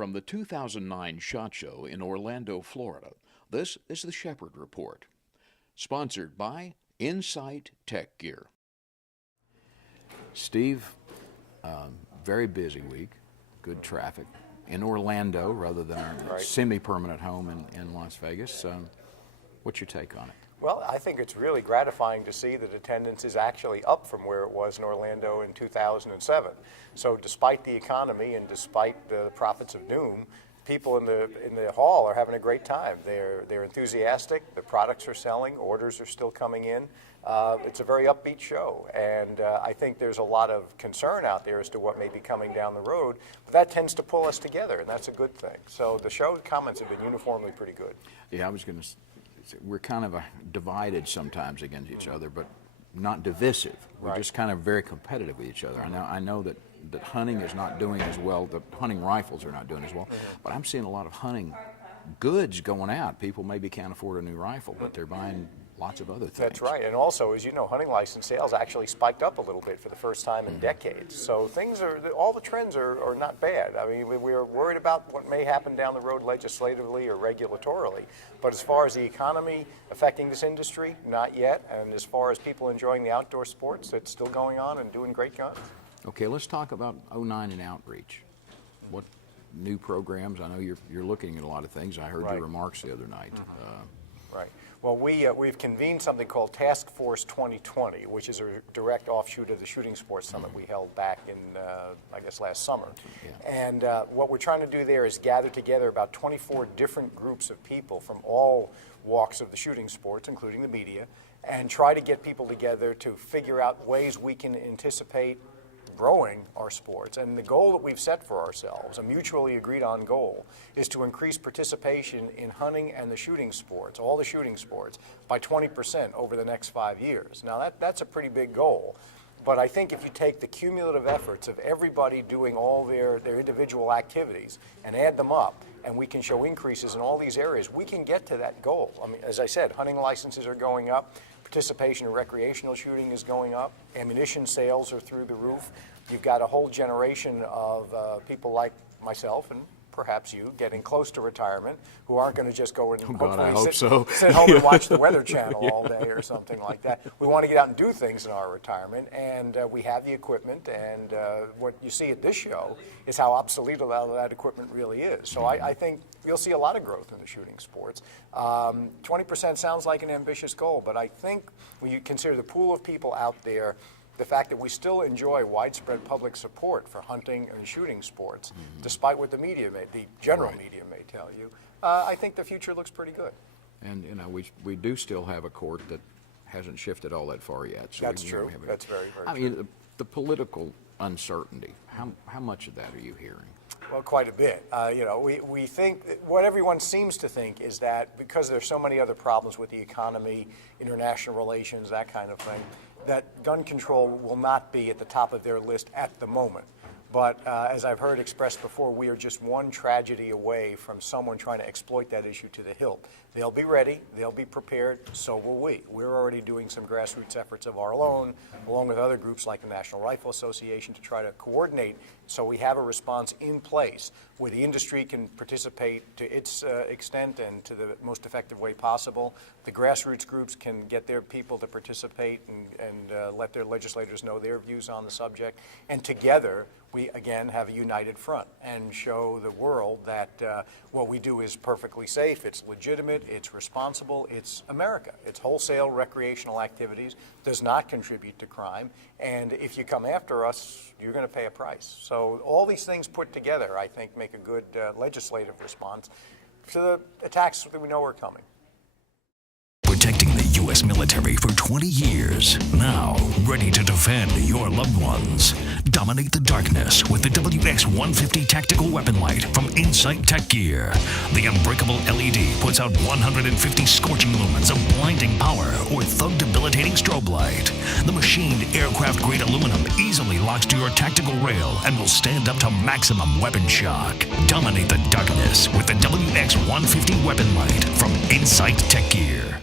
From the 2009 SHOT Show in Orlando, Florida, this is the Shepherd Report, sponsored by Insight Tech Gear. Steve, very busy week, good traffic in Orlando rather than our semi-permanent home in Las Vegas. What's your take on it? Well, I think it's really gratifying to see that attendance is actually up from where it was in Orlando in 2007. So despite the economy and despite the prophets of doom, people in the hall are having a great time. They're enthusiastic, the products are selling, orders are still coming in. It's a very upbeat show, and I think there's a lot of concern out there as to what may be coming down the road, but that tends to pull us together, and that's a good thing. So the show comments have been uniformly pretty good. Yeah, I was going to say, we're kind of divided sometimes against each other, but not divisive. We're just kind of very competitive with each other. I know that hunting is not doing as well, the hunting rifles are not doing as well, but I'm seeing a lot of hunting goods going out. People maybe can't afford a new rifle, but they're buying lots of other things. That's right, and also, as you know, hunting license sales actually spiked up a little bit for the first time in decades. So all the trends are not bad. I mean, we're worried about what may happen down the road legislatively or regulatorily, but as far as the economy affecting this industry, not yet. And as far as people enjoying the outdoor sports, it's still going on and doing great guns. Okay, let's talk about 09 and outreach. What new programs? I know you're looking at a lot of things. I heard your remarks the other night. Right. Well, we've convened something called Task Force 2020, which is a direct offshoot of the Shooting Sports Summit we held back in, I guess, last summer. Yeah. And what we're trying to do there is gather together about 24 different groups of people from all walks of the shooting sports, including the media, and try to get people together to figure out ways we can anticipate growing our sports. And the goal that we've set for ourselves, a mutually agreed on goal, is to increase participation in hunting and the shooting sports, all the shooting sports, by 20% over the next 5 years. Now that's a pretty big goal. But I think if you take the cumulative efforts of everybody doing all their individual activities and add them up, and we can show increases in all these areas, we can get to that goal. I mean, as I said, hunting licenses are going up, participation in recreational shooting is going up, ammunition sales are through the roof. You've got a whole generation of people like myself and perhaps you getting close to retirement who aren't going to just go and sit home and watch the Weather Channel all day or something like that. We want to get out and do things in our retirement, and we have the equipment, and what you see at this show is how obsolete a lot of that equipment really is. So I think you'll see a lot of growth in the shooting sports. 20% sounds like an ambitious goal, but I think when you consider the pool of people out there, the fact that we still enjoy widespread public support for hunting and shooting sports, despite what the general media may tell you, I think the future looks pretty good. And we do still have a court that hasn't shifted all that far yet. So that's true. That's very, very true. I mean, the political uncertainty. How much of that are you hearing? Well, quite a bit. We think what everyone seems to think is that because there's so many other problems with the economy, international relations, that kind of thing, that gun control will not be at the top of their list at the moment. But as I've heard expressed before, we are just one tragedy away from someone trying to exploit that issue to the hilt. They'll be ready, they'll be prepared, so will we. We're already doing some grassroots efforts of our own, along with other groups like the National Rifle Association, to try to coordinate so we have a response in place where the industry can participate to its extent and to the most effective way possible. The grassroots groups can get their people to participate and let their legislators know their views on the subject. And together, we again have a united front and show the world that what we do is perfectly safe, it's legitimate, it's responsible, it's America. It's wholesale recreational activities, does not contribute to crime, and if you come after us, you're going to pay a price. So all these things put together, I think, make a good legislative response to the attacks that we know are coming. Protecting the U.S. military for 20 years. Now, ready to defend your loved ones. Dominate the darkness with the WX-150 Tactical Weapon Light from Insight Tech Gear. The unbreakable LED puts out 150 scorching lumens of blinding power or thug-debilitating strobe light. The machined aircraft-grade aluminum easily locks to your tactical rail and will stand up to maximum weapon shock. Dominate the darkness with the WX-150 Weapon Light from Insight Tech Gear.